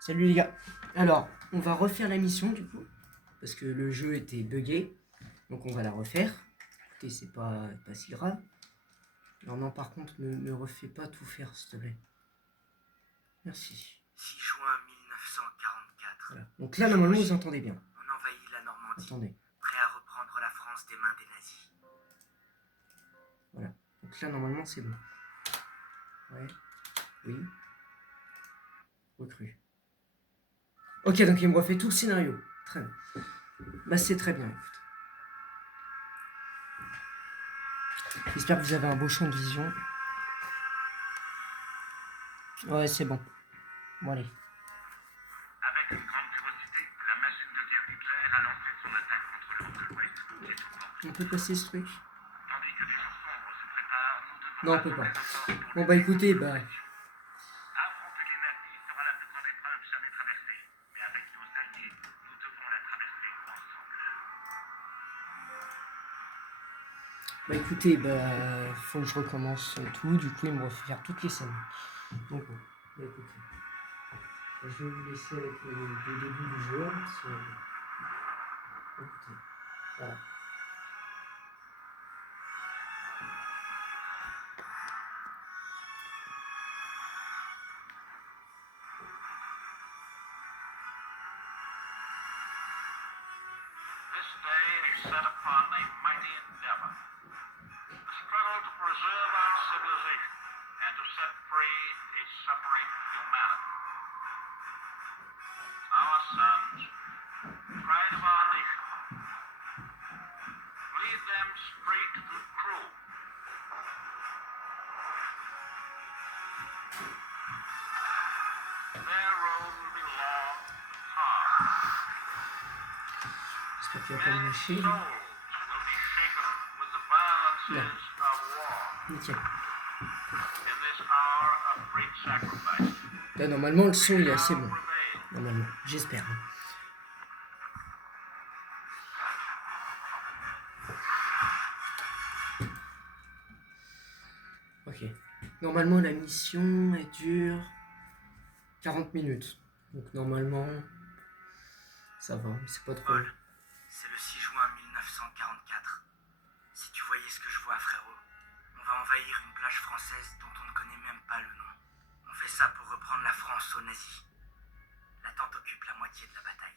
Salut les gars. Alors, on va refaire la mission du coup, parce que le jeu était buggé, donc on va la refaire. Écoutez, c'est pas si grave. Non, par contre, ne refais pas tout faire, s'il te plaît. Merci. 6 juin 1944. Voilà. Donc là, normalement, vous entendez bien. On envahit la Normandie, Attendez. prêt à reprendre la France des mains des nazis. Voilà. Donc là, normalement, c'est bon. Ouais. Oui. Recrue. Ok, donc il me refait tout le scénario. Très bien. Bah, c'est très bien, écoute. J'espère que vous avez un beau champ de vision. Ouais, c'est bon. Bon, allez. Avec une grande férocité, la machine de guerre d'Hitler a lancé son attaque contre l'Europe de l'Ouest, qui est au bord. On peut passer ce truc? Tandis que des jours sombres se préparent, nous devons... Non, on peut pas. Bon, bah écoutez, bah... Affronter les nazis sera la plus grande épreuve jamais traversée. Mais avec nos alliés, nous devons la traverser ensemble. Bah écoutez, bah faut que je recommence tout, du coup il me refait faire toutes les scènes. Donc bon, bah écoutez. Je vais vous laisser avec le début du jeu. Écoutez, voilà. This day is set upon a mighty endeavor. The struggle to preserve our civilization and to set free a suffering humanity. Our sons, pride of our nation, lead them straight to the crew. Their road will be long and hard. J'espère qu'il va pas me Men's lâcher. souls will be shaken with the violences of war. Nickel. In this hour of great sacrifice, Là normalement le son il est assez shall bon. prevail. Normalement, j'espère. Ok. Normalement la mission elle dure 40 minutes. Donc normalement ça va, mais c'est pas trop. Paul, c'est le 6 juin 1944. Si tu voyais ce que je vois, frérot, on va envahir une plage française dont on ne connaît même pas le nom. On fait ça pour reprendre la France aux nazis. L'attente occupe la moitié de la bataille.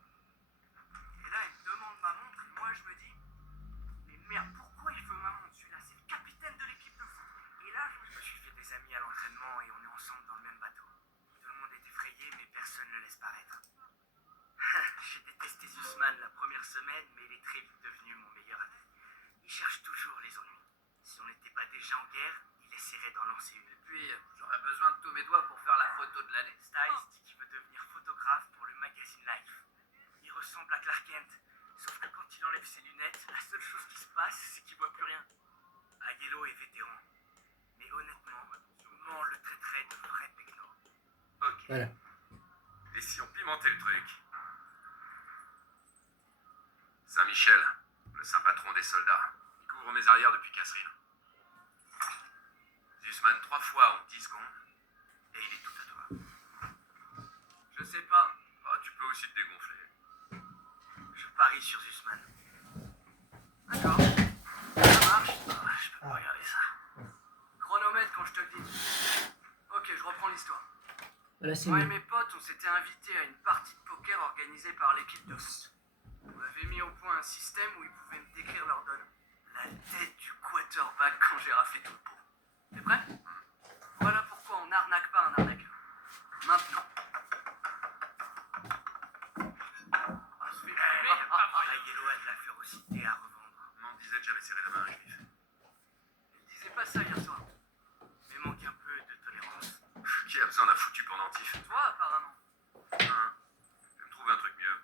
Et là, il me demande ma montre et moi je me dis, mais merde, pourquoi il veut ma montre celui-là? C'est le capitaine de l'équipe de foot. Et là, je me suis fait des amis à l'entraînement et on est ensemble dans le même bateau. Tout le monde est effrayé, mais personne ne le laisse paraître. J'ai détesté Zussman la première semaine, mais il est très vite devenu mon meilleur ami. Il cherche toujours les ennuis. Si on n'était pas déjà en guerre, il essaierait d'en lancer une. Et puis, j'aurais besoin de tous mes doigts pour faire la photo de l'année. Styles dit qu'il veut devenir photographe pour le magazine Life. Il ressemble à Clark Kent, sauf que quand il enlève ses lunettes, la seule chose qui se passe, c'est qu'il voit plus rien. Aguelo est vétéran, mais honnêtement, Mouman le traiterait de vrai pecno. Ok. Voilà. Et si on pimentait le truc? Saint-Michel, le saint patron des soldats, il couvre mes arrières depuis Kasserine. Zussman 3 fois en 10 secondes, et il est tout à toi. Je sais pas, Ah, tu peux aussi te dégonfler. je parie sur Zussman. D'accord, ça marche. Ah, je peux pas regarder ça. Chronomètre quand je te le dis. Ok, je reprends l'histoire. Voilà, c'est Moi et mieux. mes potes, on s'était invités à une partie de poker organisée par l'équipe de foot. On avait mis au point un système où ils pouvaient me décrire leur donne. La tête du quarterback quand j'ai raflé tout le pot. T'es prêt? Voilà pourquoi on n'arnaque pas un arnaqueur. Maintenant. Ah, ce fait Aguelo a de la férocité à revendre. On disait de jamais serrer la main à un juif. Il disait pas ça hier soir. Mais manque un peu de tolérance. Qui a besoin d'un foutu pendentif? Toi, apparemment. Hein? Je vais me trouver un truc mieux.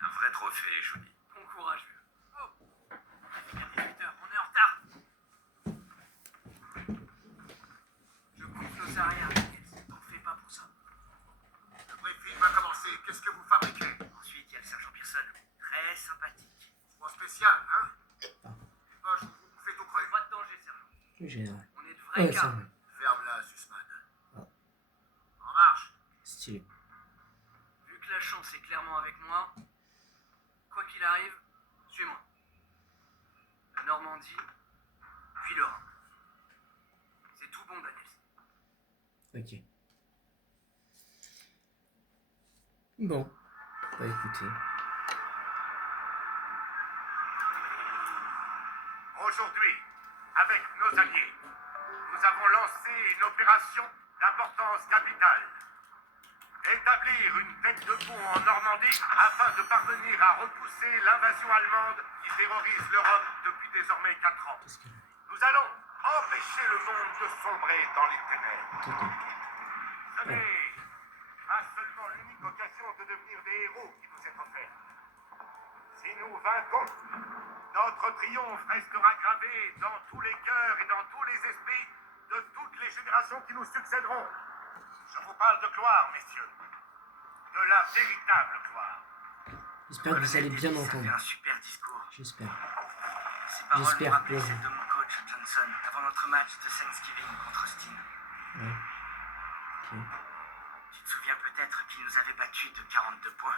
Un vrai trophée, joli. Bon courage, vieux. Oh, il est bien 18h, on est en retard. Je coupe nos arrières, t'en fais pas pour ça. Le briefing va commencer. Qu'est-ce que vous fabriquez? Ensuite, il y a le sergent Pearson, très sympathique. Point spécial, hein? Bon, je J'ai... On est de vrais Ouais, gars. ça va. Ferme-la, Sussman. Ah. En marche. Stylé. Vu que la chance est clairement avec moi, quoi qu'il arrive, suis-moi. La Normandie, puis l'Europe. C'est tout bon, Daniels. Ok. Bon. Bah écoutez. Aujourd'hui, avec nos alliés, nous avons lancé une opération d'importance capitale. Établir une tête de pont en Normandie afin de parvenir à repousser l'invasion allemande qui terrorise l'Europe depuis désormais 4 ans. Qu'est-ce que... Nous allons empêcher le monde de sombrer dans les ténèbres. Attendez. Ce n'est pas seulement l'unique occasion de devenir des héros qui nous est offerte. Si nous vaincons, notre triomphe restera gravé dans tous les cœurs et dans tous les esprits de toutes les générations qui nous succéderont. Je vous parle de gloire, messieurs. De la véritable gloire. J'espère que vous allez bien Ça fait entendre. un super discours. J'espère. Ces paroles J'espère m'ont rappelé pour celles vous. de mon coach Johnson avant notre match de Thanksgiving contre Austin. Ouais. Ok. Tu te souviens peut-être qu'il nous avait battus de 42 points.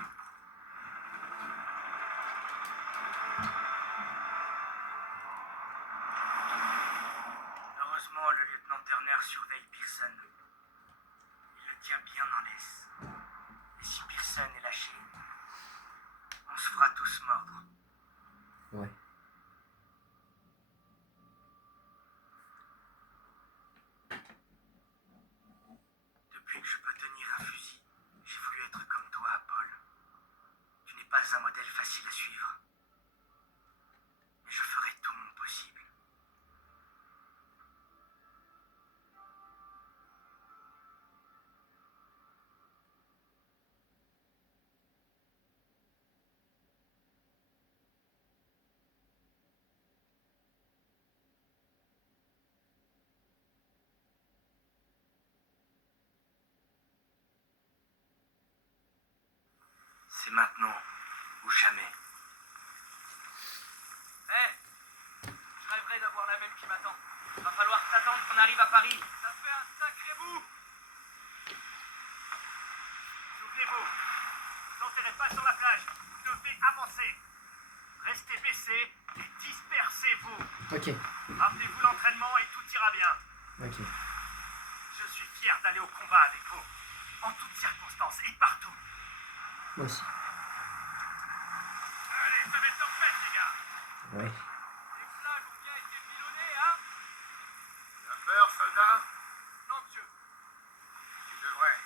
Heureusement, le lieutenant Turner surveille Pearson. Il le tient bien en laisse. Et si Pearson est lâché, on se fera tous mordre. Ouais. Depuis que je peux tenir un fusil, j'ai voulu être comme toi, Paul. Tu n'es pas un modèle facile à suivre. Mais je ferai tout mon possible. C'est maintenant ou jamais. Je rêverais d'avoir la même qui m'attend. Va falloir s'attendre qu'on arrive à Paris. Ça fait un sacré bout. Souvenez-vous, vous n'enterrez pas sur la plage. Vous devez avancer. Restez baissés et dispersez-vous. Ok. Rappelez-vous l'entraînement et tout ira bien. Ok. Je suis fier d'aller au combat avec vous. En toutes circonstances et partout. Moi aussi. Allez, ça va être tempête, les gars. Ouais. Les flags ont bien été pilonnés, hein? Tu as peur, soldat? Non, monsieur. Tu devrais.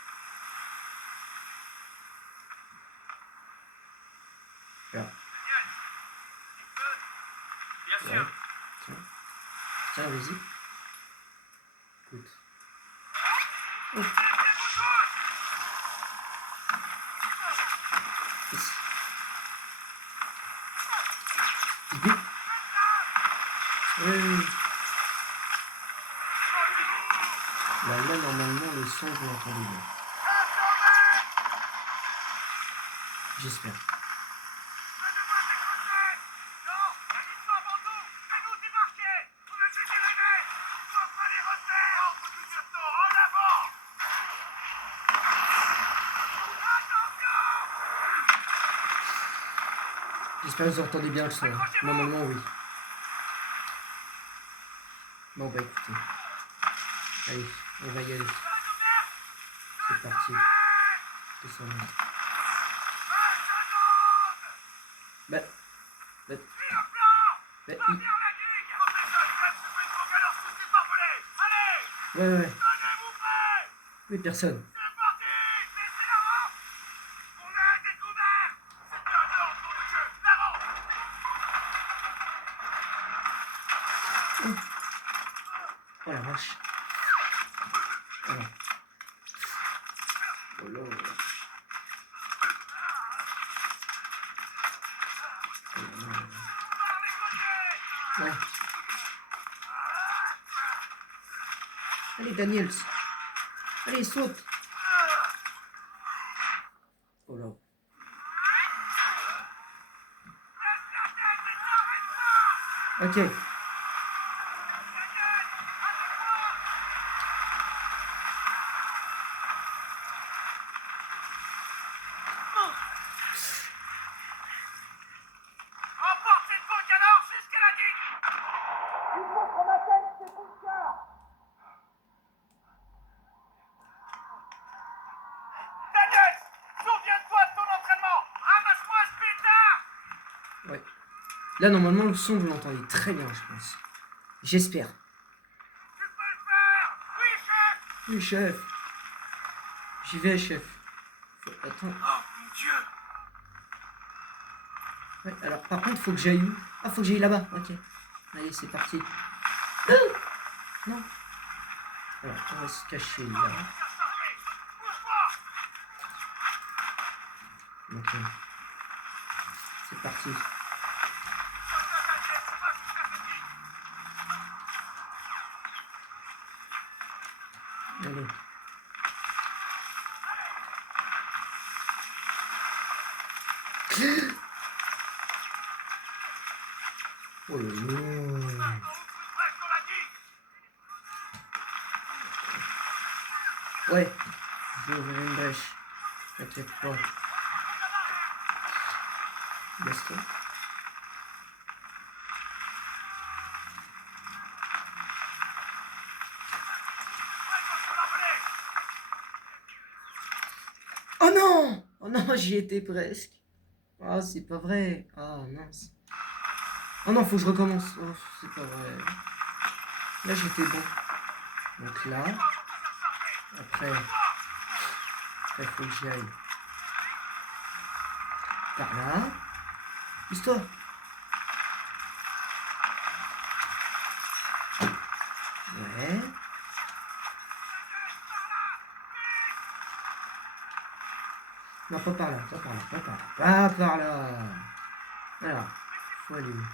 Regarde. Daniel, tu peux? Bien Ouais. sûr. Tiens. Tiens, vas-y. Écoute. Ici. Vite. Oui. Là, normalement, le son, vous l'entendez bien. J'espère. J'espère que vous entendez bien le son. Hein. Normalement, oui. Bon, bah écoutez. Allez, on va y aller. C'est parti. Descendons. Bah. Bah. Bah. Ouais. Oui, personne. Oh la vache. Voilà. Oh là. Ouais. Allez, Daniels. Allez, saute. Oh là. Ok. des bunkers. Daniel, souviens-toi de ton entraînement. Ramasse-moi ce pétard. Ouais. Là, normalement, le son, vous l'entendez très bien, je pense. J'espère. Tu peux le faire. Oui, chef. Oui, chef. J'y vais, chef. Attends. Oh mon Dieu! Ouais, alors, par contre, faut que j'aille où? Ah, faut que j'aille là-bas. Ok. Allez, c'est parti. Non. Alors, on va se cacher là. Ok. C'est parti. Allez. Oh là là. Ouais. Je vais ouvrir une brèche. T'inquiète pas. Laisse-toi. Oh non! Oh non, j'y étais presque. Ah, c'est pas vrai. Ah, mince. Oh non, faut que je recommence. Oh, c'est pas vrai. Là, j'étais bon. Donc là. Après, faut que j'y aille. Par là. Pousse-toi. Ouais. Non, pas par là, pas par là, pas par là. Pas par là. Alors, faut aller où?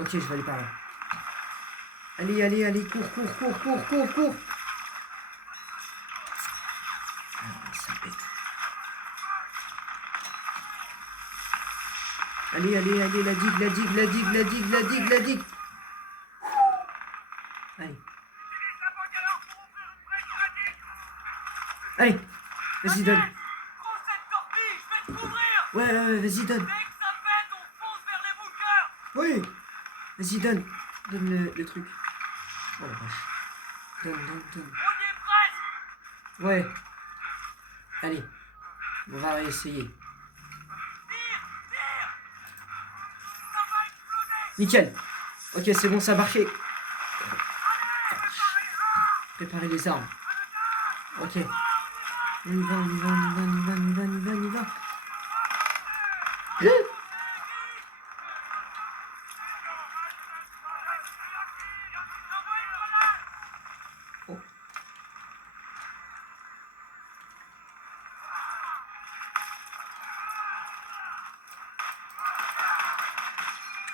Ok, je vais aller par là. Allez, allez, allez, cours, cours, cours, cours, cours, cours. Ah, ça pète. Allez, allez, allez, la digue, la digue, la digue, la digue, la digue, la digue. Allez. Allez, vas-y, donne. Prends cette torpille, je vais te couvrir! Ouais, vas-y, donne. Dès que ça pète, on fonce vers les bunkers! Oui. Vas-y, donne. Donne le truc. Oh la vache. Donne, donne, donne. On y est presque! Ouais. Allez. On va essayer. Tire! Ça va exploser! Nickel. Ok, c'est bon, ça a marché. Préparez les armes. Ok. On y va, on y va, on y va, on y va, on y va, on y va, on y va. Oh.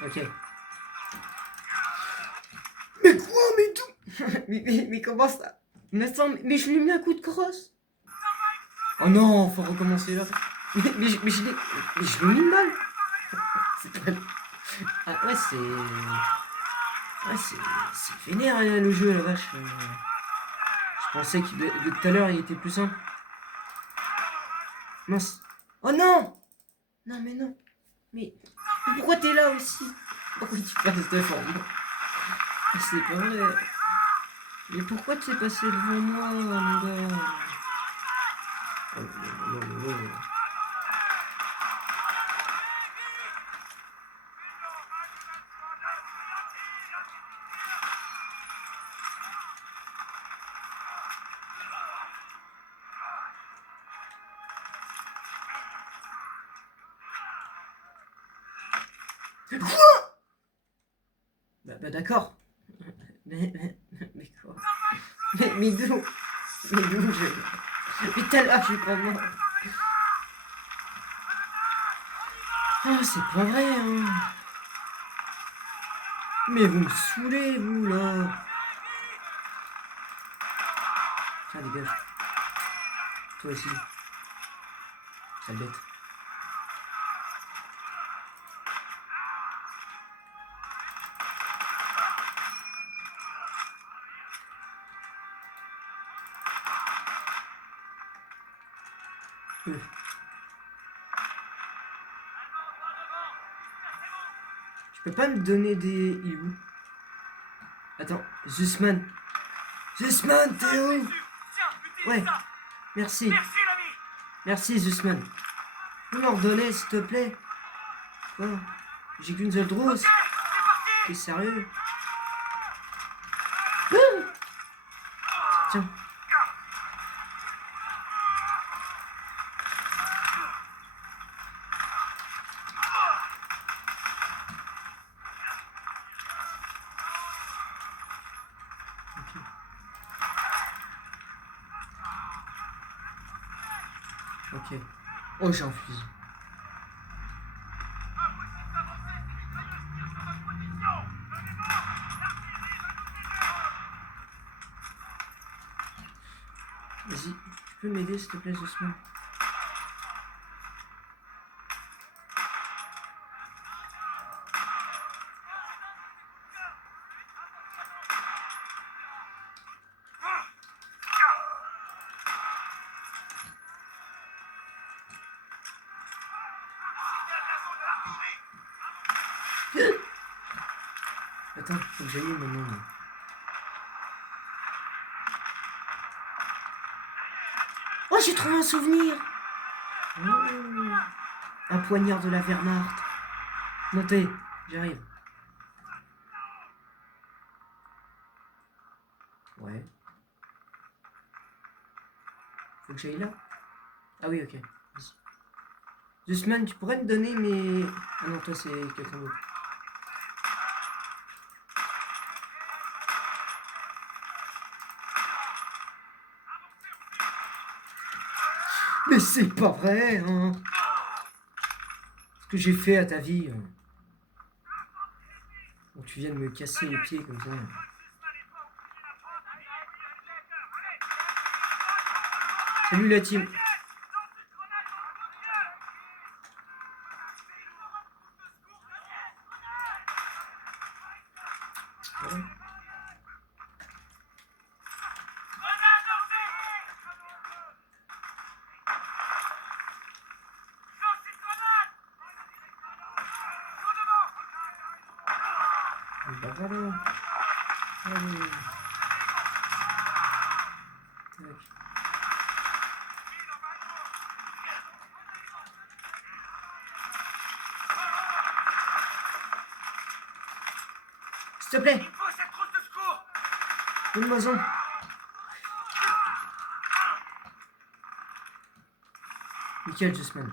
Ok. Mais quoi? Mais d'où? mais comment ça? Mais je lui ai mis un coup de crosse. Oh non, faut recommencer là. Mais je l'ai mis mal. C'est pas... Ah ouais, c'est... Ouais, c'est vénère le jeu, la vache. Je pensais que de tout à l'heure, il était plus simple. Mince. Oh non! Non, mais non. Mais pourquoi t'es là aussi? Pourquoi tu passes devant moi? C'est pas vrai. Mais pourquoi tu es passé devant moi, mon gars? Oh, non, non, non, non. Quoi? Bah d'accord. Mais quoi? Mais d'où? Mais d'où Mais tout à l'heure, je suis pas mort. Ah, c'est pas vrai, hein. Mais vous me saoulez, vous, là. Tiens, dégage. Toi aussi. Sale bête. Tu peux pas me donner des... Il est où? Attends, Zussman. Zussman, t'es où? Tiens, utilise Ouais, ça. merci. Merci l'ami. Merci, Zussman. Tu peux me redonner, s'il te plaît? Quoi? J'ai qu'une seule trousse. C'est parti. T'es sérieux? Tiens. Ok. Oh, j'ai un fusil. Vas-y, tu peux m'aider s'il te plaît, Zussman? Attends, faut que j'aille où maintenant là? Oh, j'ai trouvé un souvenir! Oh, un poignard de la Wehrmacht. Montez, j'arrive. Ouais. Faut que j'aille là? Ah oui, ok. Vas-y. Zussman, tu pourrais me donner mes... Ah non, toi c'est quelqu'un d'autre. Mais c'est pas vrai, hein! Ce que j'ai fait à ta vie. Bon, tu viens de me casser les pieds comme ça. Salut la team. Ouais. Bah voilà. Allez. Tac. S'il te plaît, Il faut cette trousse de secours. donne-moi-en. Nickel, Zussman.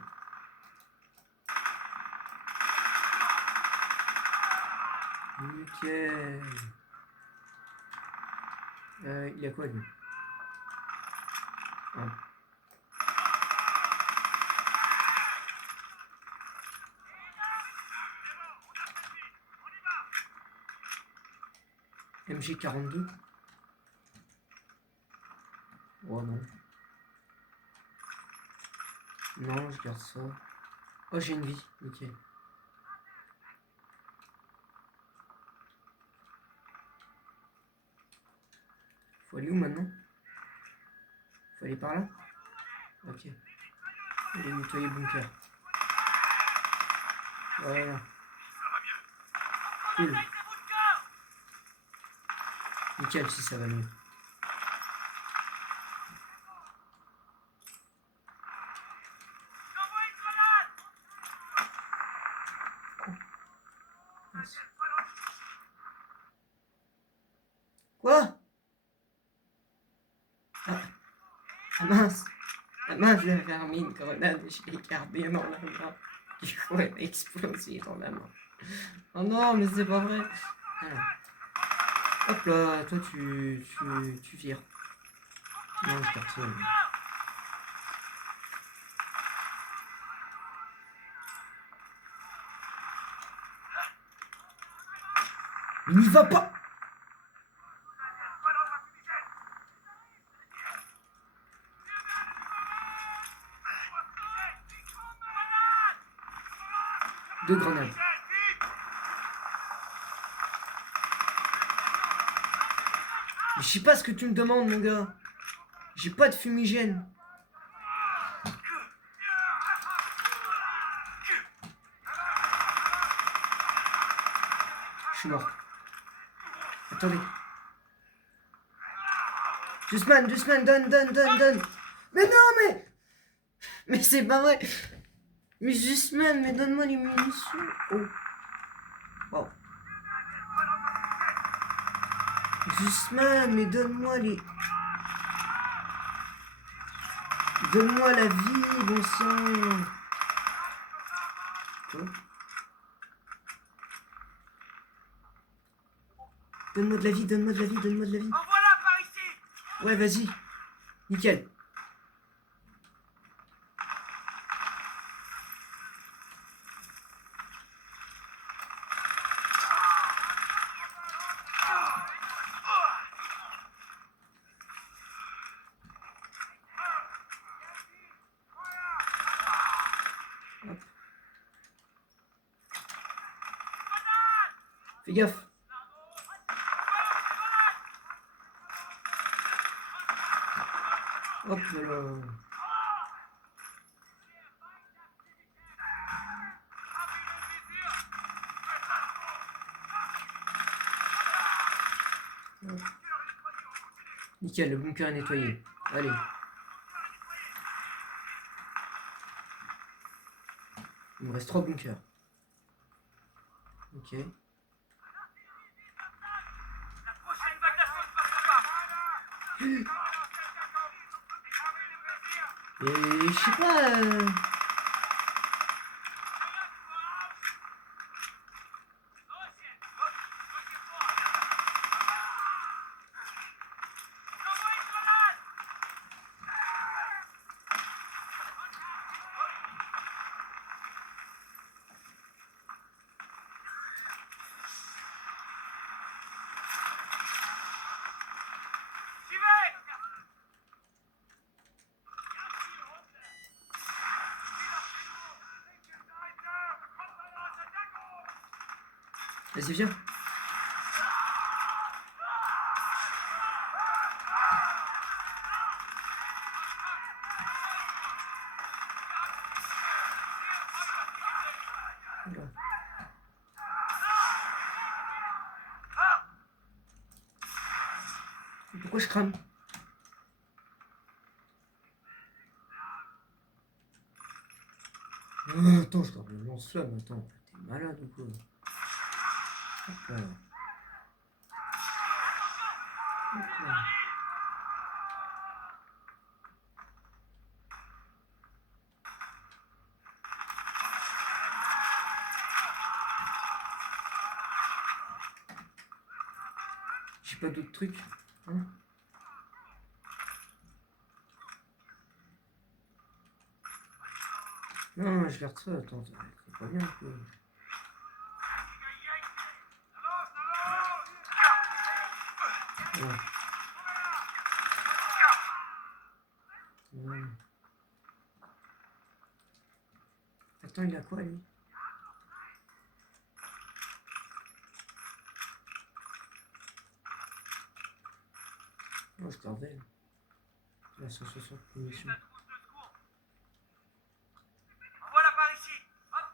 Nickel. Il y a quoi lui? Ah. MG42. Oh non. Non, je garde ça. Oh, j'ai une vie. Nickel. Faut aller où maintenant? Faut aller par là? Ok. Aller nettoyer le bunker. Voilà. Cool. Nickel si ça va mieux. Quoi? Ah mince! Ah mince, j'avais remis une grenade et je l'ai gardée dans la main. Du coup, elle a explosé dans la main. Oh non, mais c'est pas vrai! Alors. Hop là, toi tu vires. Non, je personne. Mais n'y va pas! Deux grenades. Mais je sais pas ce que tu me demandes, mon gars. J'ai pas de fumigène. Je suis mort. Attendez. Justman, donne. Mais non, mais... Mais c'est pas vrai. Mais Justman, mais donne-moi les munitions. Oh. Oh. Justman, mais donne-moi les... Donne-moi la vie, bon sang. Quoi? Donne-moi de la vie. En voilà par ici. Ouais, vas-y. Nickel. Hop. Fais gaffe. Hop là. Hop. Nickel, le bunker est nettoyé. Allez. Il me reste 3 bunkers. Ok. La prochaine vague d'assaut ne passera pas. Et je sais pas. J'y vais. Vas-y, viens. Voilà. Pourquoi je crame? Attends, je garde le lance-flamme. Attends, t'es malade ou quoi? Hop là. Hop là. J'ai pas d'autres trucs. Hein? Non, je garde ça. Attends, c'est pas bien un peu. Ouais. Ouais. Attends, il a quoi lui? Oh, je gardais. Il a 160 munitions. La trousse de secours. En voilà par ici. Hop.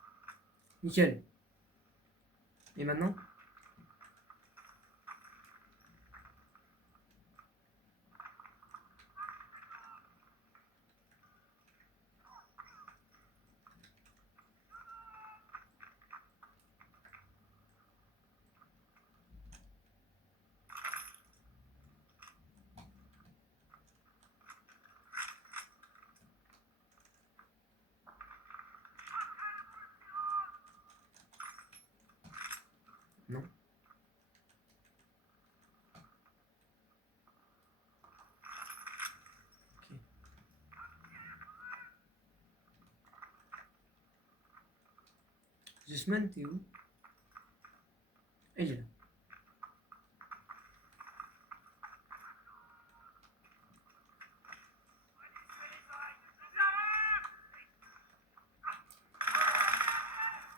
Nickel. Et maintenant? Non. Ok. Jusman, t'es où? Ah, il est là.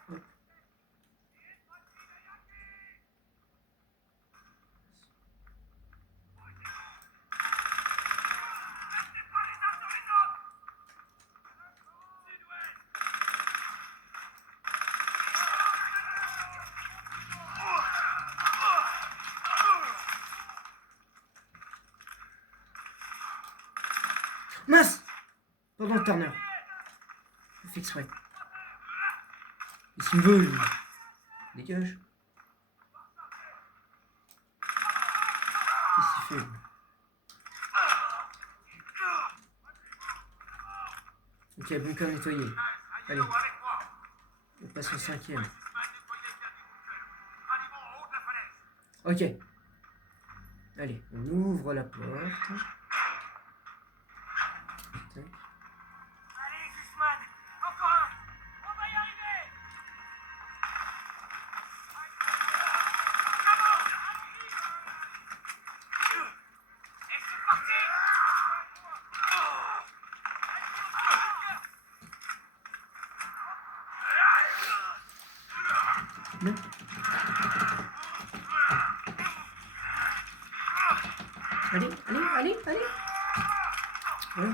Hop. Mince! Pardon, Turner. Je fais exprès. Et s'il veut, il... Dégage. Qu'est-ce qu'il fait, lui? Ok, bunker nettoyé. Allez. On passe au 5e. Ok. Allez, on ouvre la porte. Tac. Allez, Guzman, encore un. On va y arriver. Et c'est parti. Non. Allez, allez, allez, allez. Voilà.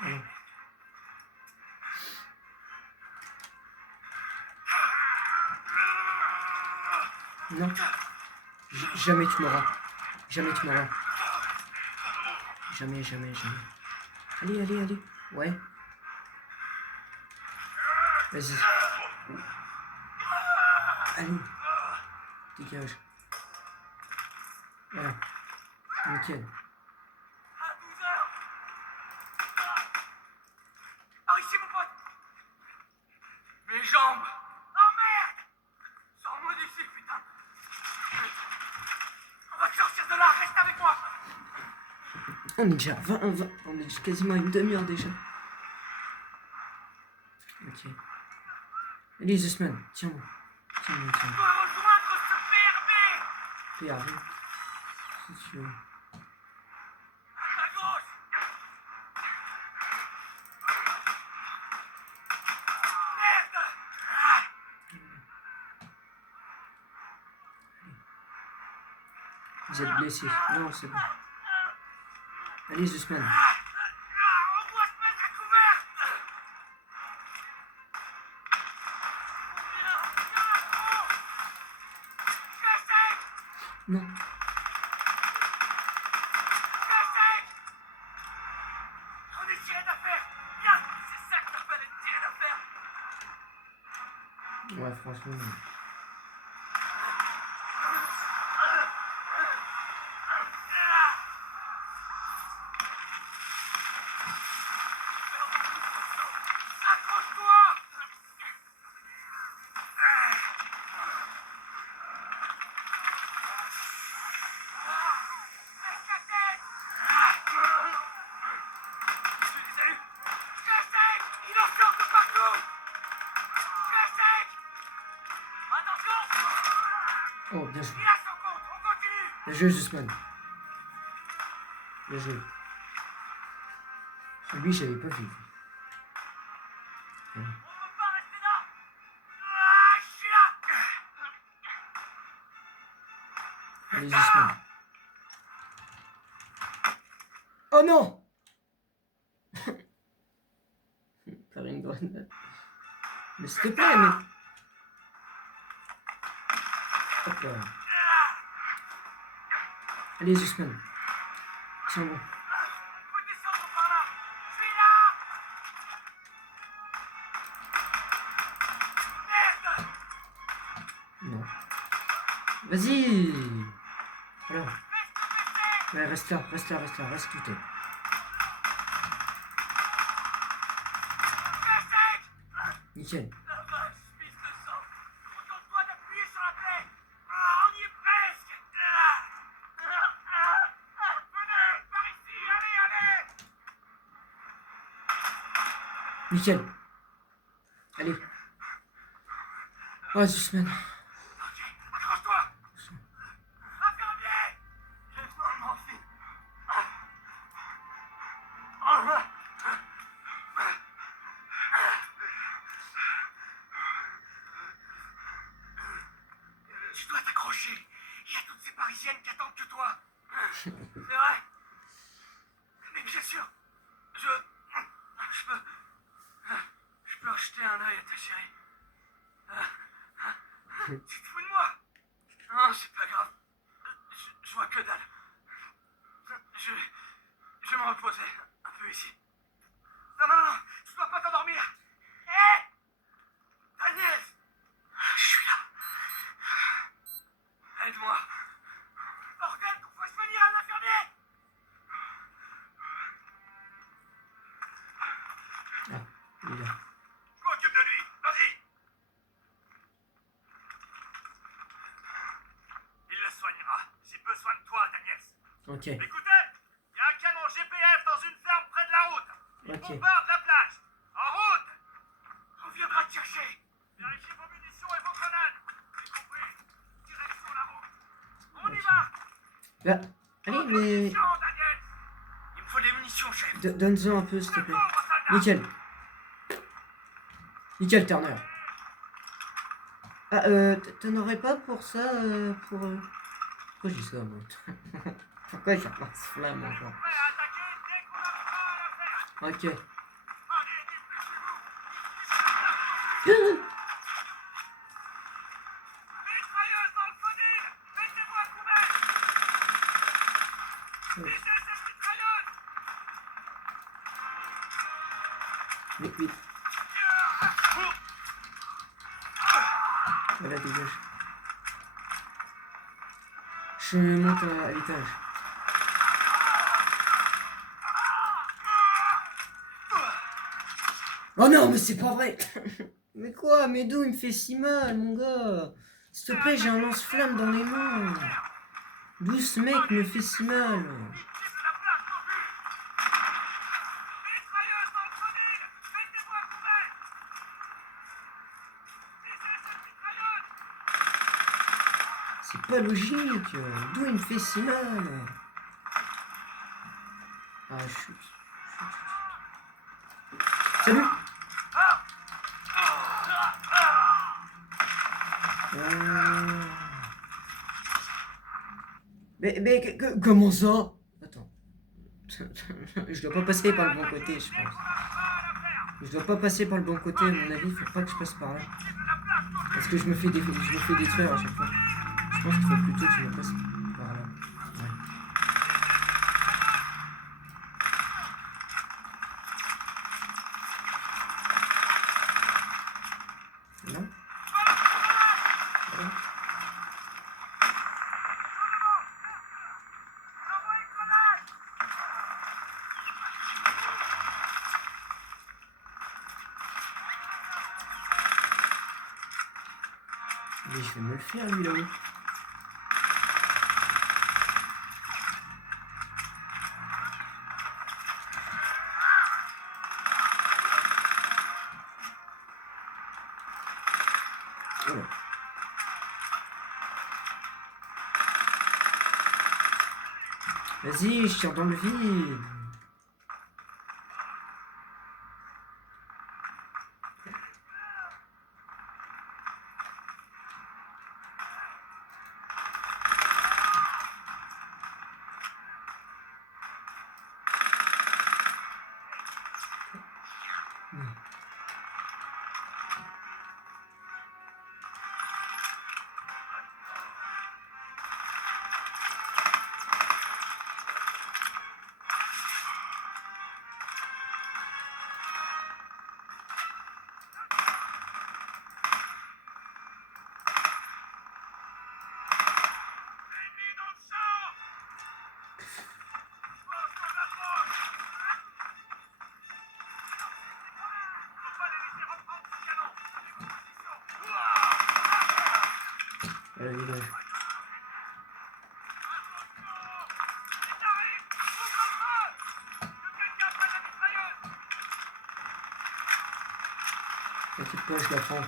Allez. Non. Jamais tu m'auras. Jamais tu m'auras. Jamais, jamais, jamais. Allez, allez, allez. Ouais. Vas-y. Allez. Dégage. Voilà. Nickel. À 12h. Par ici, mon pote. Mes jambes. Oh merde. Sors-moi d'ici, putain. On va te sortir de là, reste avec moi. On est déjà à 20, on est quasiment à une demi-heure déjà. Ok. Allez, Zussman, tiens-moi. Tiens-moi, Je tiens-moi. dois rejoindre ce PRB. PRV. Si tu veux. À gauche. Merde. Vous êtes blessé. Non, c'est bon. Allez, Zussman. On doit se mettre à couvert. Non. On est tiré d'affaire. Viens, c'est ça que t'appelles être tiré d'affaire. Ouais, franchement. Non. Accroche-toi. Baisse la tête. Je les ai eus. Casse-tête. Il en sort de partout. Casse-tête. Attention. Oh, bien joué. Il a son compte. On continue. Bien joué, Zussman. Bien joué. Lui, j'avais pas vu. On peut pas rester là. Ah, je suis là. Allez, Zussman. Oh non! Faire une grenade. Mais s'il te plaît, mais. Hop là. Allez, Zussman. Tiens bon. On peut descendre par là. Je suis là. Merde. Non. Vas-y! Voilà. Ouais, reste là, reste là, reste là, reste tout est. Nickel. La vache, fils de sang. Contente-toi d'appuyer sur la plaie. Ah, on y est presque. Venez, par ici. Allez, allez. Nickel. Allez. Oh, Zussman. Ok, accroche-toi. Infirmier. Laisse-moi le morphine. Tu dois t'accrocher. Il y a toutes ces Parisiennes qui attendent que toi. C'est vrai. Mais bien sûr. Je peux jeter un œil à ta chérie. Tu te fous de moi? Non, c'est pas grave. me reposer un peu ici. Non, non, non, tu dois pas t'endormir. Hé Daniel, je suis là. Aide-moi. Bordel, qu'on fasse venir un infirmier. Ah, il est là. Je m'occupe de lui. Vas-y. Il le soignera. J'ai besoin de toi, Daniels. Ok, Écoutez, il y a un canon GPF dans une ferme près de la route. Il Ok. bombarde la plage. En route. On viendra te chercher. Vérifiez vos munitions et vos grenades. J'ai compris. Direction la route. On y va. là, allez, mais Munitions, Daniels. Il me faut des munitions, chef. donne-en un peu, s'il te plaît. Pauvre soldat. Nickel. Nickel, Turner. Ah, t'en aurais pas pour ça, pour... Pourquoi je dis ça, moi? Pourquoi j'ai un lance-flamme encore? Prêt à attaquer dès qu'on arrivera à la ferme. Ok. Allez, dépêchez-vous. Mitrailleuse dans le phonil. Mettez-moi à couvert. Visez cette mitrailleuse. Vite, vite. Voilà, dégage. Je monte à l'étage. Oh non, mais c'est pas vrai. Mais quoi? Mais d'où il me fait si mal, mon gars? S'il te plaît, j'ai un lance-flamme dans les mains. D'où ce mec me fait si mal? Cible la place pour but. Mitrailleuse dans le phonil. Mettez-moi à couvert. Visez cette mitrailleuse. C'est pas logique. D'où il me fait si mal? Ah, chut. Salut. Comment ça? Attends. Je dois pas passer par le bon côté, je pense. Je dois pas passer par le bon côté, à mon avis, faut pas que je passe par là. Parce que je me fais détruire à chaque fois. Je pense qu'il faut plutôt que je me passe par là. Ouais. Non? Voilà. Mais je vais me le faire, lui, là-haut. Voilà. Vas-y, je tire dans le vide. Ennemi dans le champ. Pose dans la drogue. Faut pas les laisser reprendre ce canon. Prenez vos positions. Allez, dégage. Il arrive. Ouvre le feu. Que quelqu'un prenne la mitrailleuse. T'inquiète pas, je la prends.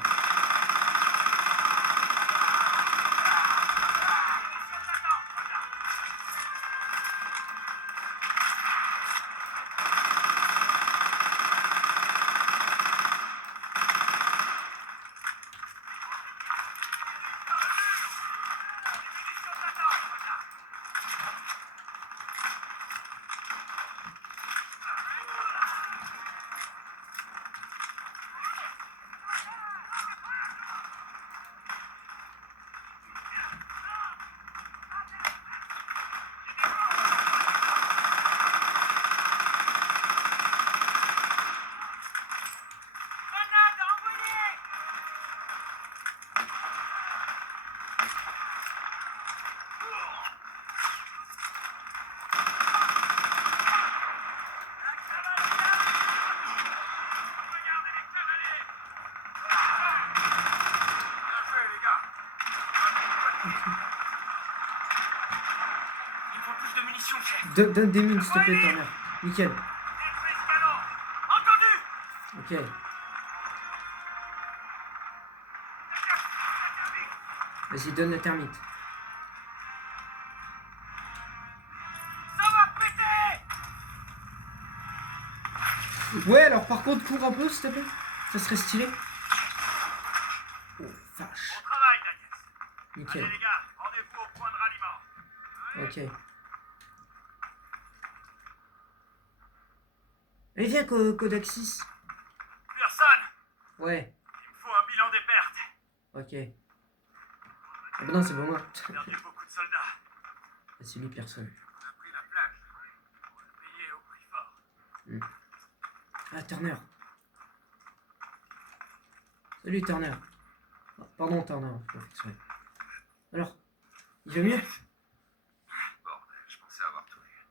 mission, chef. Donne des mines, s'il te plaît, Turner. Nickel. Détruis ce canon. Entendu. Ok. Vas-y, donne la termite. Ça va péter. Ouais, alors par contre, cours un peu, s'il te plaît. Ça serait stylé. Oh, vache. Bon travail, Daniels. Nickel. Allez, les gars, rendez-vous au point de ralliement. Ok. Allez, viens, Codaxis. Personne. Ouais, Il me faut un bilan des pertes. ok. Ah bah non, c'est pas moi. J'ai perdu beaucoup de soldats. Ah, c'est lui, personne. On a pris la plage. On a payé au prix fort. Ah, Turner. Salut, Turner. Ah, pardon, Turner. je m'en fais exprès. Alors, il va mieux? Bordel, je pensais avoir tout vu.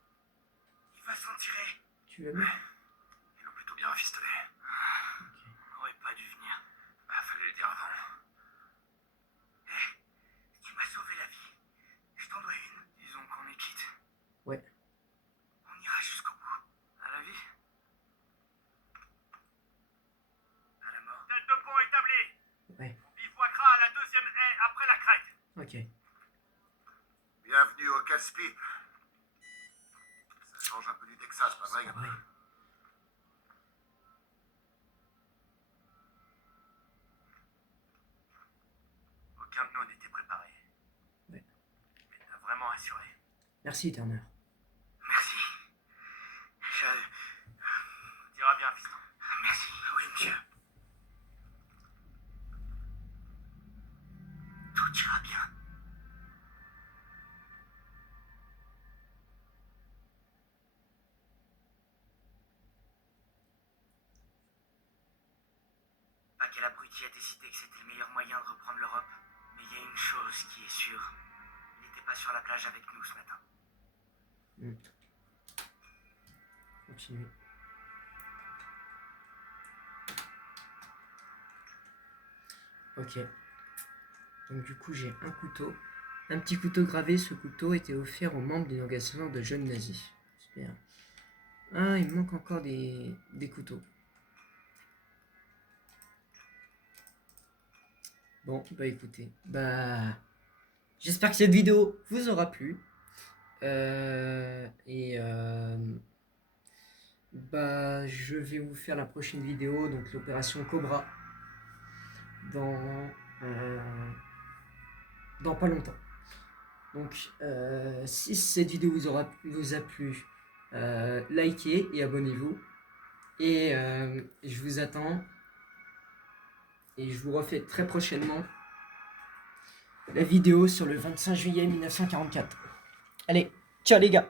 Il va s'en tirer. Tu vas mieux? Ils l'ont plutôt bien rafistolé. On n'aurait pas dû venir. Bah, fallait le dire avant. Tu m'as sauvé la vie. Je t'en dois une. Disons qu'on est quitte. Ouais. On ira jusqu'au bout. À la vie. À la mort. Tête de pont établie. Ouais. On bivouaquera à la deuxième haie après la crête. Ok. Bienvenue au casse-pipe. Ça change un peu du Texas, pas vrai, Gabriel? Aucun de nous n'était préparé. Ouais. Mais t'as vraiment assuré. Merci, Turner. Merci. Je... Dira bien, fiston. Merci. Oui, monsieur. Tout ira bien. Pas quel abruti a décidé que c'était le meilleur moyen de reprendre l'Europe, mais il y a une chose qui est sûre. Il n'était pas sur la plage avec nous ce matin. Continue. Ok. Donc du coup, j'ai un couteau. Un petit couteau gravé. Ce couteau était offert aux membres d'une organisation de jeunes nazis. Super. Ah, il me manque encore des couteaux. Bon, bah écoutez. Bah... J'espère que cette vidéo vous aura plu. Bah, je vais vous faire la prochaine vidéo, donc l'opération Cobra, dans pas longtemps. Donc, si cette vidéo vous a plu, likez et abonnez-vous. Et je vous attends. Et je vous refais très prochainement la vidéo sur le 25 juillet 1944. Allez, ciao les gars!